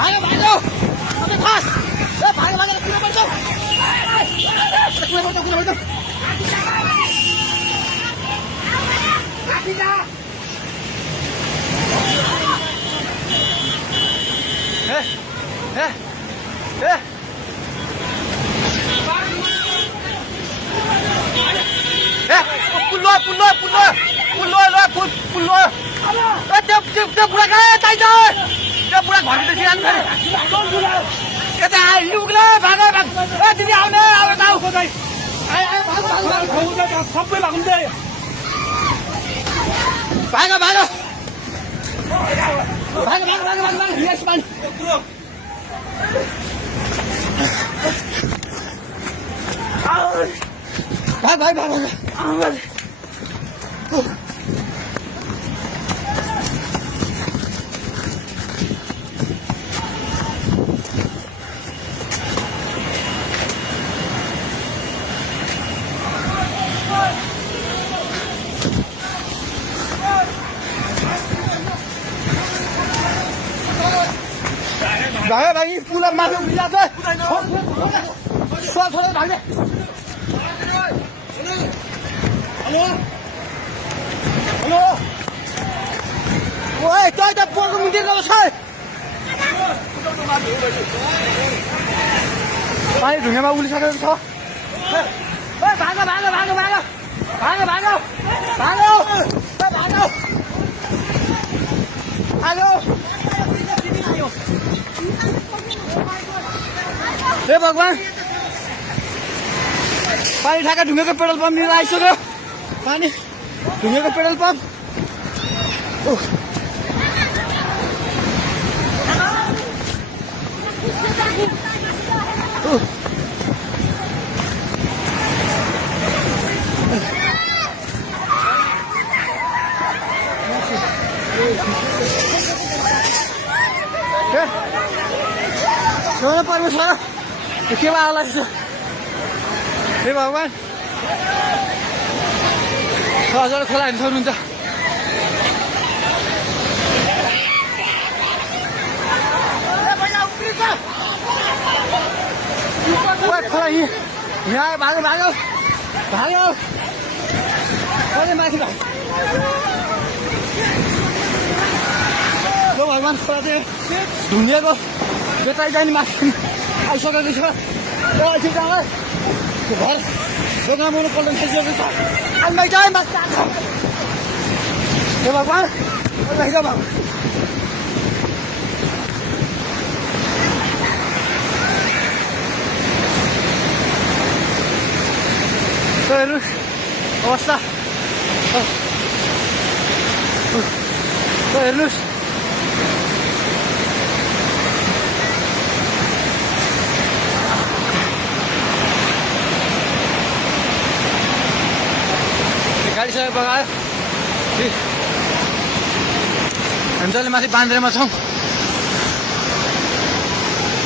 भागो भागो अबे फास ए भागो भागो किन बन्छौ किन बन्छौ आफिजा पुल्लो त्यो बुढा कहाँ चाहिन्छ त्यो बुढा घरभित्र सिरानु छ यता लुग्ला भाग ए दिदी आउने अब आऊ सबै भाग्नु भाग भाग यस मान भाग भागे पुला माथि उभिला छ छोरा भागे हेलो ओए तै त पोको मुन्तिर गयो छ पानी ढुङ्गामा उलिसकेको छ ए भागो हेलो हे भगवान पानी ठाका ढुङ्गेको पेट्रोल पम्प लिएर आइसक्यो पानी ढुङ्गेको पेट्रोल पम्प परमेश्वर के आला हे भगवान हजुर खोला हेर्नु सक्नुहुन्छ खोला यहाँ भागो माथि भगवान खोला चाहिँ ढुङ्गेको बेताइ जाने माथि आइसकेको छ एकछिन घर दोकान बनाउनु पल्ट खाइसकेको छ आइमाइ जाए माथि हे भगवान हेर्नुहोस् अवस्था हेर्नुहोस् गाडी सबै बगायो हामी जसले माथि बान्द्रेमा छौँ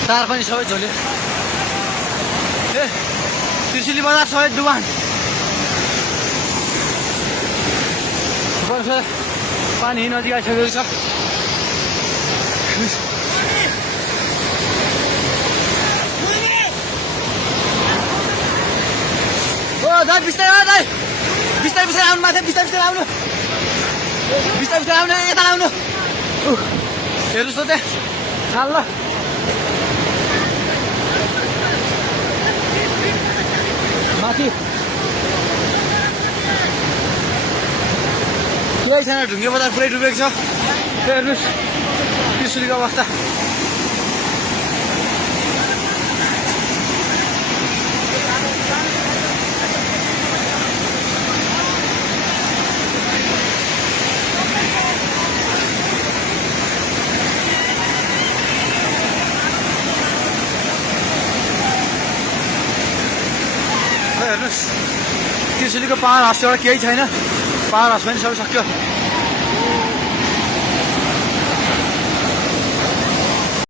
तार पनि सबै झोल्यो ए त्रिशुली बजार सबै डुबान पानी नजिक आइसकेको छ ओ दाइ बिस्तारै आउनु माथि बिस्तारै आउनु यता आउनु हेर्नुहोस् त त्यहाँ छाल ल माथि केही छैन ढुङ्गे बजार पुरै डुबेको छ हेर्नुहोस् त्रिशुलीको अवस्था हेर्नुहोस् त्रिशुलीको पावर हाउसबाट केही छैन पावर हाउस पनि सबै सक्यो